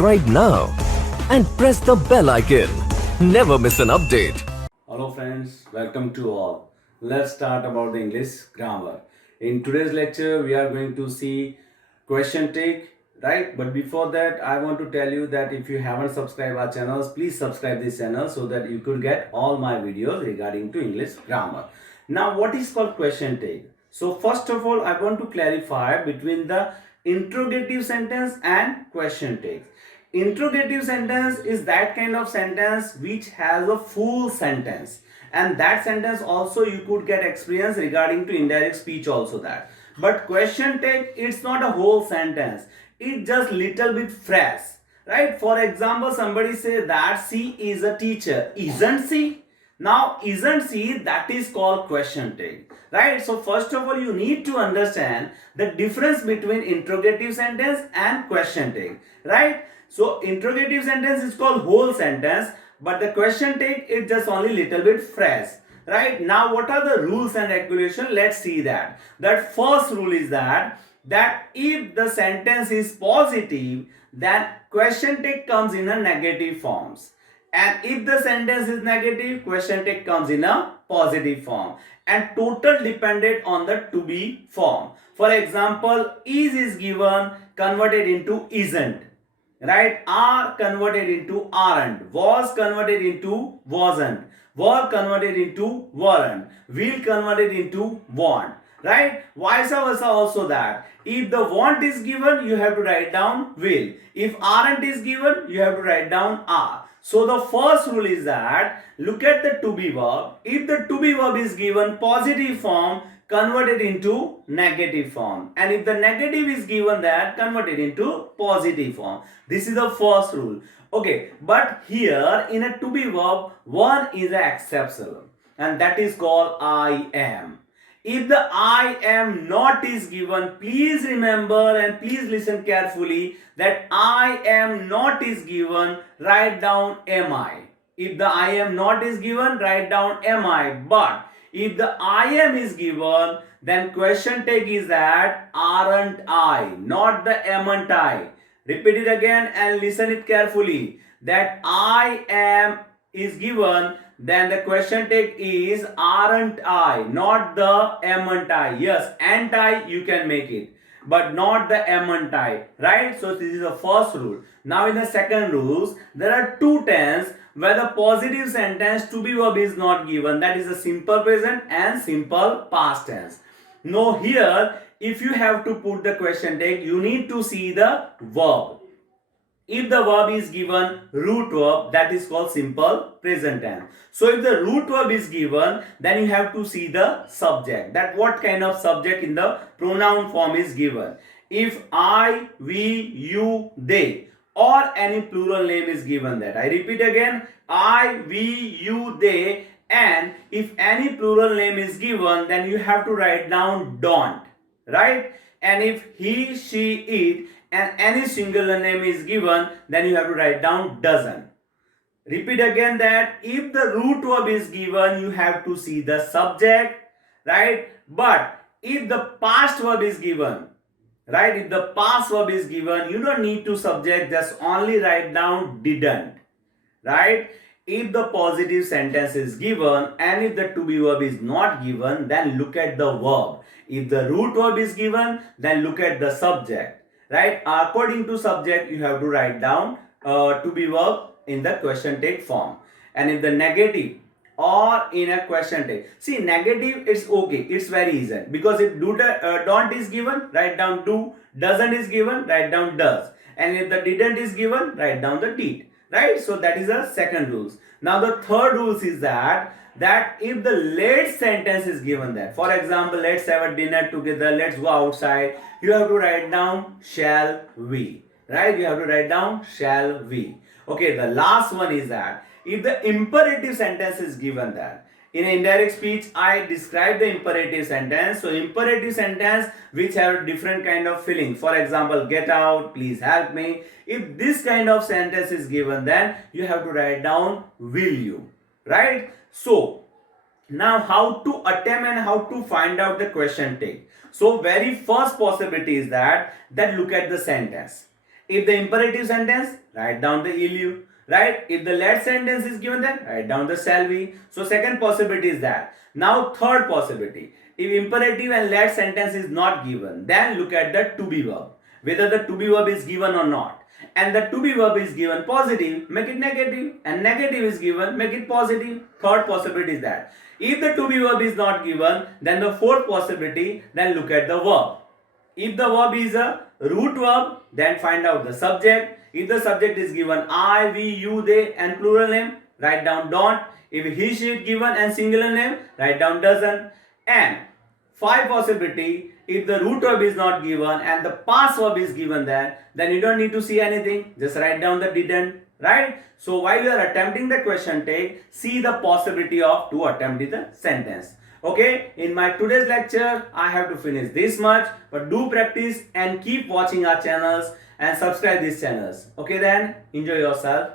subscribe now and press the bell icon. Never miss an update. Hello friends, welcome to all. Let's start about the English grammar. In today's lecture, we are going to see question take, right? But before that, I want to tell you that if you haven't subscribed our channels, please subscribe this channel so that you could get all my videos regarding to English grammar. Now, what is called question take? So first of all, I want to clarify between the interrogative sentence and question take. Interrogative sentence is that kind of sentence which has a full sentence, and that sentence also you could get experience regarding to indirect speech also that. But question take, it's not a whole sentence, it's just little bit phrase, right? For example, somebody say that she is a teacher, isn't she? Now, isn't she, that is called question take, right? So first of all, you need to understand the difference between interrogative sentence and question take, right? So interrogative sentence is called whole sentence, but the question take is just only little bit phrase, right? Now, what are the rules and regulation? Let's see that. That first rule is that if the sentence is positive, then question take comes in a negative forms. And if the sentence is negative, question take comes in a positive form. And total dependent on the to be form. For example, is given, converted into isn't, right? Are converted into aren't, was converted into wasn't, were converted into weren't, will converted into want, right? Vice versa also that if the want is given, you have to write down will. If aren't is given, you have to write down are. So the first rule is that look at the to be verb. If the to be verb is given positive form, converted into negative form, and if the negative is given, that converted into positive form. This is the first rule. Okay, but here in a to be verb, one is an exception, and that is called I am. If the I am not is given, please remember and please listen carefully that I am not is given, write down am I. If the I am not is given, write down am I. But if the I am is given, then question take is that aren't I, not the amn't I. Repeat it again and listen it carefully. That I am is given, then the question take is aren't I, not the amn't I. Yes, ain't I you can make it, but not the amn't I, right? So this is the first rule. Now in the second rules, there are two tense where the positive sentence to be verb is not given. That is the simple present and simple past tense. Now here, if you have to put the question take, you need to see the verb. If the verb is given root verb, that is called simple present tense. So if the root verb is given, then you have to see the subject. That what kind of subject in the pronoun form is given. If I, we, you, they, or any plural name is given, that I repeat again, I, we, you, they, and if any plural name is given, then you have to write down don't, right? And if he, she, it, and any singular name is given, then you have to write down doesn't. Repeat again that if the root verb is given, you have to see the subject, right? But if the past verb is given, right? If the past verb is given, you don't need to subject, just only write down didn't, right? If the positive sentence is given and if the to be verb is not given, then look at the verb. If the root verb is given, then look at the subject, right? According to subject, you have to write down to be verb in the question take form. And if the negative or in a question take, see negative, it's okay, it's very easy, because if don't is given, write down do, doesn't is given, write down does, and if the didn't is given, write down the did, right? So that is the second rules. Now the third rules is that if the late sentence is given, that for example, let's have a dinner together, let's go outside, you have to write down shall we, right? You have to write down shall we. Okay, the last one is that if the imperative sentence is given, that in indirect speech I describe the imperative sentence. So imperative sentence which have different kind of feeling. For example, get out, please help me. If this kind of sentence is given, then you have to write down will you, right? So now how to attempt and how to find out the question take. So very first possibility is that look at the sentence. If the imperative sentence, write down the will you. Right? If the let sentence is given, then write down the shall we. So second possibility is that. Now third possibility. If imperative and let sentence is not given, then look at the to be verb. Whether the to be verb is given or not. And the to be verb is given positive, make it negative. And negative is given, make it positive. Third possibility is that. If the to be verb is not given, then the fourth possibility, then look at the verb. If the verb is a root verb, then find out the subject. If the subject is given I, we, you, they and plural name, write down don't. If he, she is given and singular name, write down doesn't. And five possibility, if the root verb is not given and the past verb is given then you don't need to see anything. Just write down the didn't. Right? So while you are attempting the question take, see the possibility of to attempt the sentence. Okay, in my today's lecture, I have to finish this much, but do practice and keep watching our channels and subscribe these channels. Okay then, enjoy yourself.